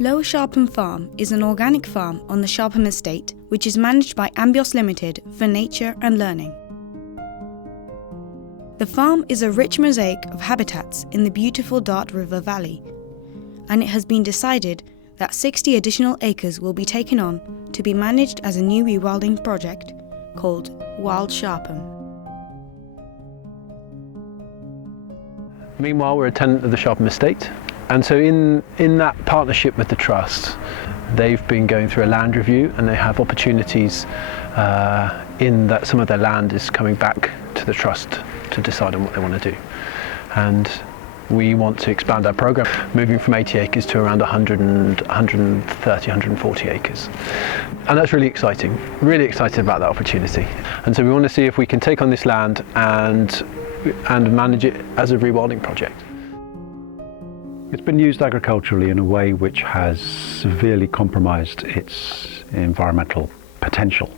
Lower Sharpham Farm is an organic farm on the Sharpham estate which is managed by Ambios Ltd for nature and learning. The farm is a rich mosaic of habitats in the beautiful Dart River Valley, and it has been decided that 60 additional acres will be taken on to be managed as a new rewilding project called Wild Sharpham. Meanwhile, we're a tenant of the Sharpham estate, and so in that partnership with the Trust, they've been going through a land review, and they have opportunities in that some of their land is coming back to the Trust to decide on what they want to do. And we want to expand our programme, moving from 80 acres to around 130, 140 acres. And that's really exciting, really excited about that opportunity. And so we want to see if we can take on this land and manage it as a rewilding project. It's been used agriculturally in a way which has severely compromised its environmental potential.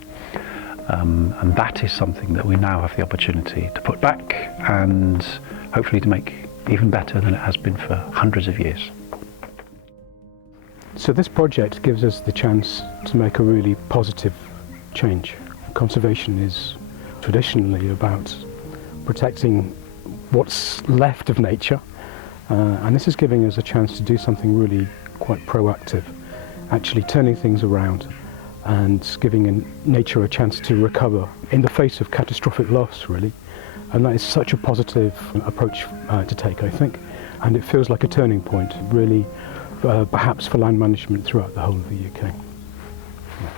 And that is something that we now have the opportunity to put back and hopefully to make even better than it has been for hundreds of years. So this project gives us the chance to make a really positive change. Conservation is traditionally about protecting what's left of nature, and this is giving us a chance to do something really quite proactive, actually turning things around and giving nature a chance to recover in the face of catastrophic loss, really. And that is such a positive approach to take, I think. And it feels like a turning point, really, perhaps for land management throughout the whole of the UK. Yeah.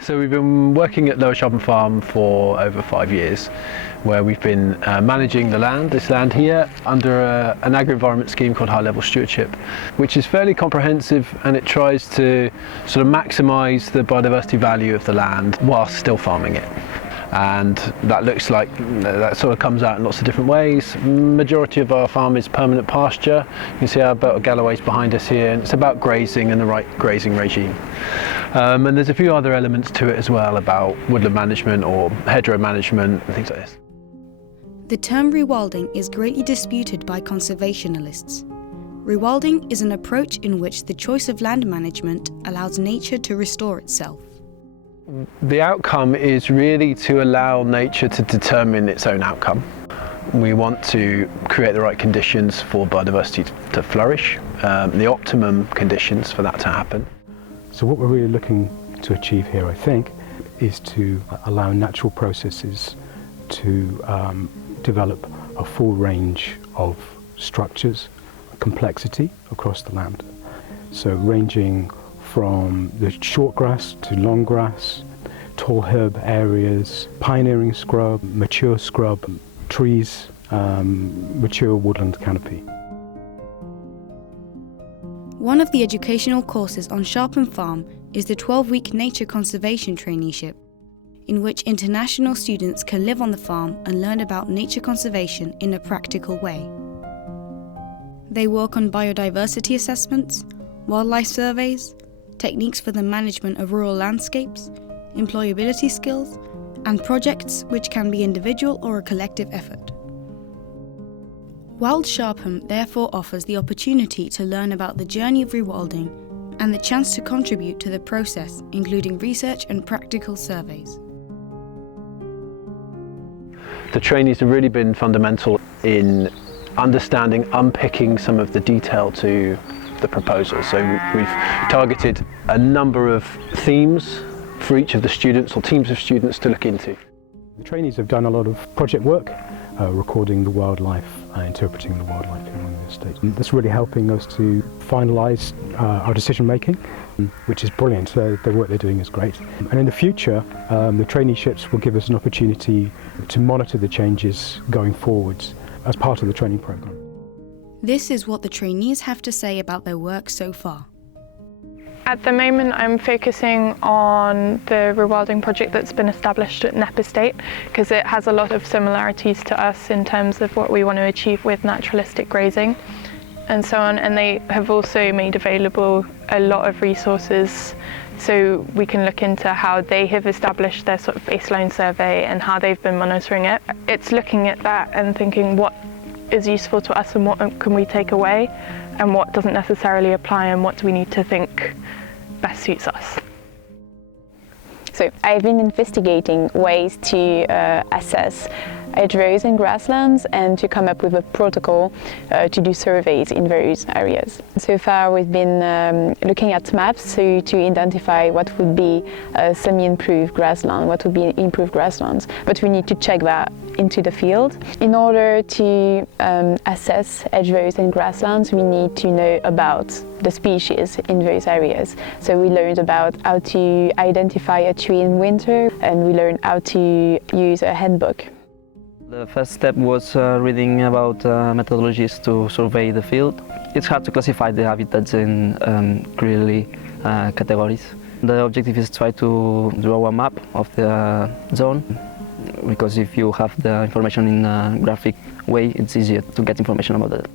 So we've been working at Lower Sharpham Farm for over 5 years, where we've been managing this land here, under an agri-environment scheme called High Level Stewardship, which is fairly comprehensive, and it tries to sort of maximise the biodiversity value of the land whilst still farming it. And that looks like, that sort of comes out in lots of different ways. Majority of our farm is permanent pasture. You can see our belt of Galloways behind us here, and it's about grazing and the right grazing regime. And there's a few other elements to it as well, about woodland management or hedgerow management and things like this. The term rewilding is greatly disputed by conservationists. Rewilding is an approach in which the choice of land management allows nature to restore itself. The outcome is really to allow nature to determine its own outcome. We want to create the right conditions for biodiversity to flourish, the optimum conditions for that to happen. So what we're really looking to achieve here, I think, is to allow natural processes to develop a full range of structures, complexity across the land. So ranging from the short grass to long grass, tall herb areas, pioneering scrub, mature trees, mature woodland canopy. One of the educational courses on Sharpham Farm is the 12-week Nature Conservation Traineeship, in which international students can live on the farm and learn about nature conservation in a practical way. They work on biodiversity assessments, wildlife surveys, techniques for the management of rural landscapes, employability skills, and projects which can be individual or a collective effort. Wild Sharpham therefore offers the opportunity to learn about the journey of rewilding and the chance to contribute to the process, including research and practical surveys. The trainees have really been fundamental in understanding, unpicking some of the detail to the proposal. So we've targeted a number of themes for each of the students or teams of students to look into. The trainees have done a lot of project work, recording the wildlife, interpreting the wildlife here on the estate. That's really helping us to finalise our decision making, which is brilliant. The work they're doing is great. And in the future, the traineeships will give us an opportunity to monitor the changes going forwards as part of the training programme. This is what the trainees have to say about their work so far. At the moment I'm focusing on the rewilding project that's been established at Knepp Estate, because it has a lot of similarities to us in terms of what we want to achieve with naturalistic grazing and so on, and they have also made available a lot of resources so we can look into how they have established their sort of baseline survey and how they've been monitoring it. It's looking at that and thinking what is useful to us and what can we take away, and what doesn't necessarily apply, and what do we need to think best suits us. So I've been investigating ways to assess hedgerows and grasslands and to come up with a protocol to do surveys in various areas. So far we've been looking at maps to identify what would be semi-improved grassland, what would be improved grasslands, but we need to check that into the field. In order to assess hedgerows and grasslands, we need to know about the species in those areas. So we learned about how to identify a tree in winter, and we learned how to use a handbook. The first step was reading about methodologies to survey the field. It's hard to classify the habitats in clearly categories. The objective is to try to draw a map of the zone, because if you have the information in a graphic way, it's easier to get information about it.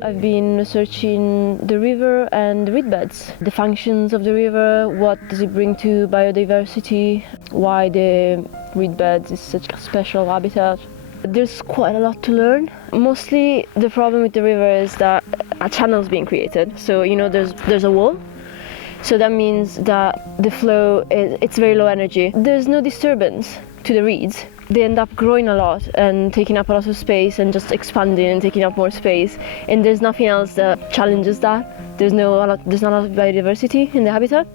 I've been researching the river and the reed beds, the functions of the river, what does it bring to biodiversity, why the reed beds is such a special habitat. There's quite a lot to learn. Mostly the problem with the river is that a channel is being created. So, you know, there's a wall. So that means that the flow, it's very low energy. There's no disturbance to the reeds. They end up growing a lot and taking up a lot of space and just expanding and taking up more space. And there's nothing else that challenges that. There's not a lot of biodiversity in the habitat.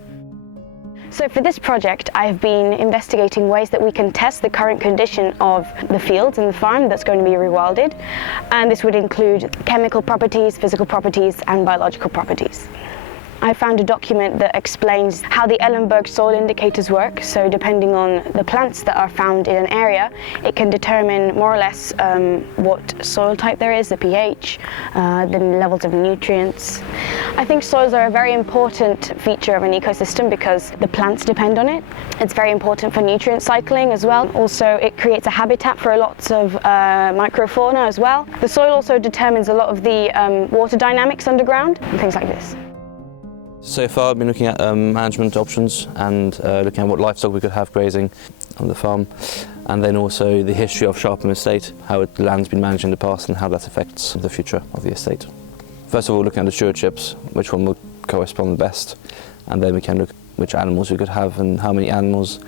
So for this project, I've been investigating ways that we can test the current condition of the fields and the farm that's going to be rewilded. And this would include chemical properties, physical properties, and biological properties. I found a document that explains how the Ellenberg soil indicators work. So depending on the plants that are found in an area, it can determine more or less what soil type there is, the pH, the levels of nutrients. I think soils are a very important feature of an ecosystem because the plants depend on it. It's very important for nutrient cycling as well. Also, it creates a habitat for lots of microfauna as well. The soil also determines a lot of the water dynamics underground and things like this. So far I've been looking at management options and looking at what livestock we could have grazing on the farm, and then also the history of Sharpham Estate, how the land's been managed in the past and how that affects the future of the estate. First of all, looking at the stewardships, which one would correspond best, and then we can look at which animals we could have and how many animals,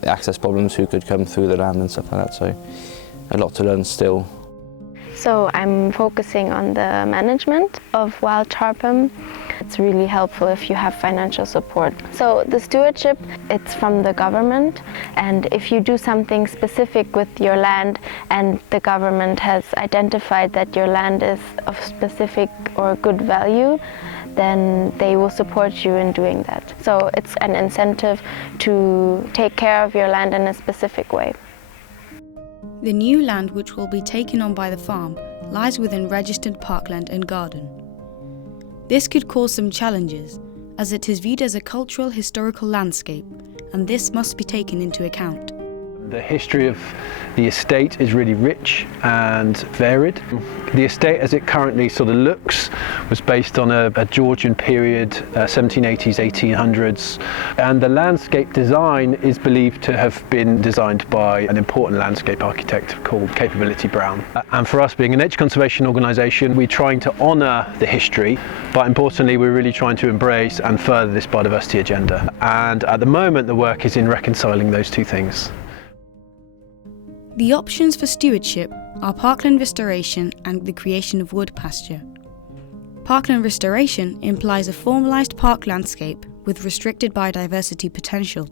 the access problems, who could come through the land and stuff like that, so a lot to learn still. So I'm focusing on the management of Wild Sharpham. It's really helpful if you have financial support. So the stewardship, it's from the government, and if you do something specific with your land and the government has identified that your land is of specific or good value, then they will support you in doing that. So it's an incentive to take care of your land in a specific way. The new land which will be taken on by the farm lies within registered parkland and garden. This could cause some challenges, as it is viewed as a cultural historical landscape, and this must be taken into account. The history of the estate is really rich and varied. The estate as it currently sort of looks was based on a Georgian period, 1780s, 1800s, and the landscape design is believed to have been designed by an important landscape architect called Capability Brown. And for us, being a nature conservation organisation, we're trying to honour the history, but importantly we're really trying to embrace and further this biodiversity agenda. And at the moment the work is in reconciling those two things. The options for stewardship are parkland restoration and the creation of wood pasture. Parkland restoration implies a formalised park landscape with restricted biodiversity potential.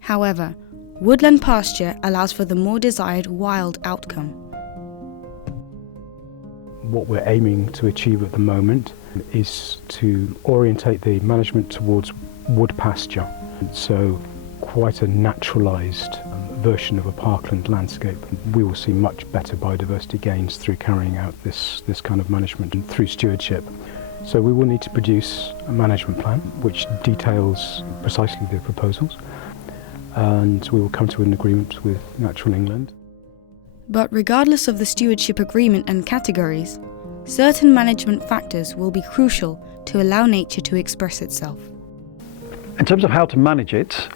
However, woodland pasture allows for the more desired wild outcome. What we're aiming to achieve at the moment is to orientate the management towards wood pasture. So quite a naturalised version of a parkland landscape. We will see much better biodiversity gains through carrying out this kind of management and through stewardship. So we will need to produce a management plan which details precisely the proposals, and we will come to an agreement with Natural England. But regardless of the stewardship agreement and categories, certain management factors will be crucial to allow nature to express itself. In terms of how to manage it,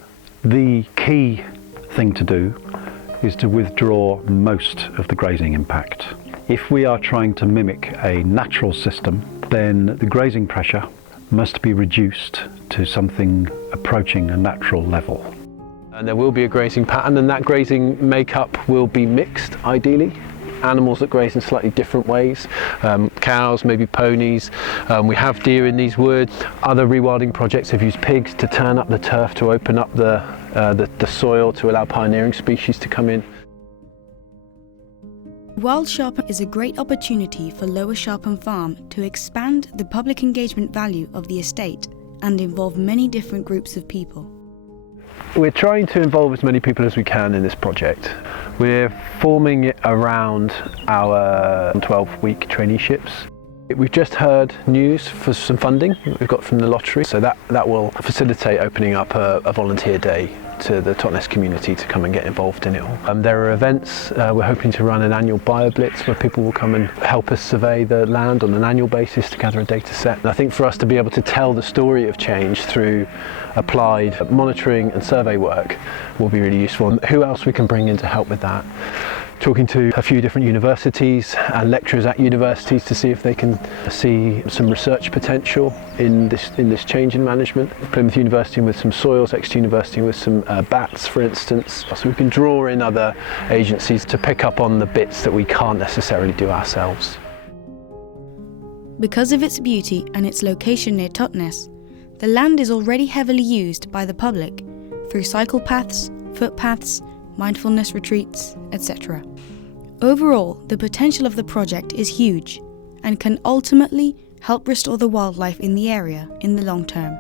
the key thing to do is to withdraw most of the grazing impact. If we are trying to mimic a natural system, then the grazing pressure must be reduced to something approaching a natural level. And there will be a grazing pattern, and that grazing makeup will be mixed, ideally. Animals that graze in slightly different ways, cows, maybe ponies. We have deer in these woods. Other rewilding projects have used pigs to turn up the turf, to open up the soil, to allow pioneering species to come in. Wild Sharpham is a great opportunity for Lower Sharpham Farm to expand the public engagement value of the estate and involve many different groups of people. We're trying to involve as many people as we can in this project. We're forming it around our 12-week traineeships. We've just heard news for some funding we've got from the lottery, so that will facilitate opening up a volunteer day to the Totnes community to come and get involved in it all. There are events. We're hoping to run an annual BioBlitz where people will come and help us survey the land on an annual basis to gather a data set. And I think for us to be able to tell the story of change through applied monitoring and survey work will be really useful. And who else we can bring in to help with that? Talking to a few different universities and lecturers at universities to see if they can see some research potential in this change in management. Plymouth University with some soils, Exeter University with some bats, for instance. So we can draw in other agencies to pick up on the bits that we can't necessarily do ourselves. Because of its beauty and its location near Totnes, the land is already heavily used by the public through cycle paths, footpaths, mindfulness retreats, etc. Overall, the potential of the project is huge and can ultimately help restore the wildlife in the area in the long term.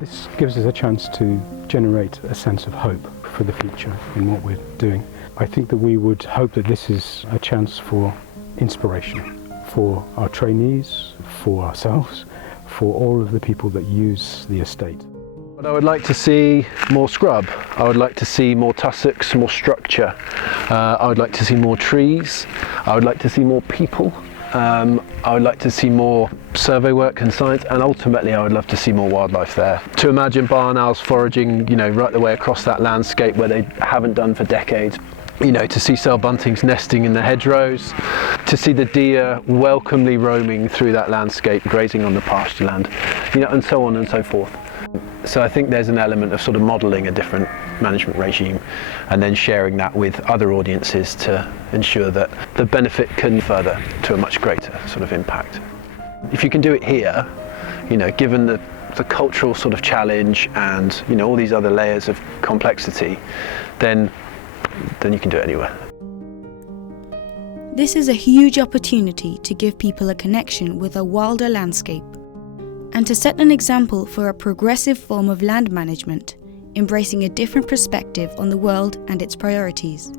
This gives us a chance to generate a sense of hope for the future in what we're doing. I think that we would hope that this is a chance for inspiration for our trainees, for ourselves, for all of the people that use the estate. But I would like to see more scrub. I would like to see more tussocks, more structure. I would like to see more trees. I would like to see more people. I would like to see more survey work and science, and ultimately I would love to see more wildlife there. To imagine barn owls foraging, right the way across that landscape where they haven't done for decades. To see cell buntings nesting in the hedgerows, to see the deer welcomely roaming through that landscape, grazing on the pasture land, and so on and so forth. So I think there's an element of sort of modelling a different management regime and then sharing that with other audiences to ensure that the benefit can further to a much greater sort of impact. If you can do it here, given the cultural sort of challenge and all these other layers of complexity, then you can do it anywhere. This is a huge opportunity to give people a connection with a wilder landscape and to set an example for a progressive form of land management, embracing a different perspective on the world and its priorities.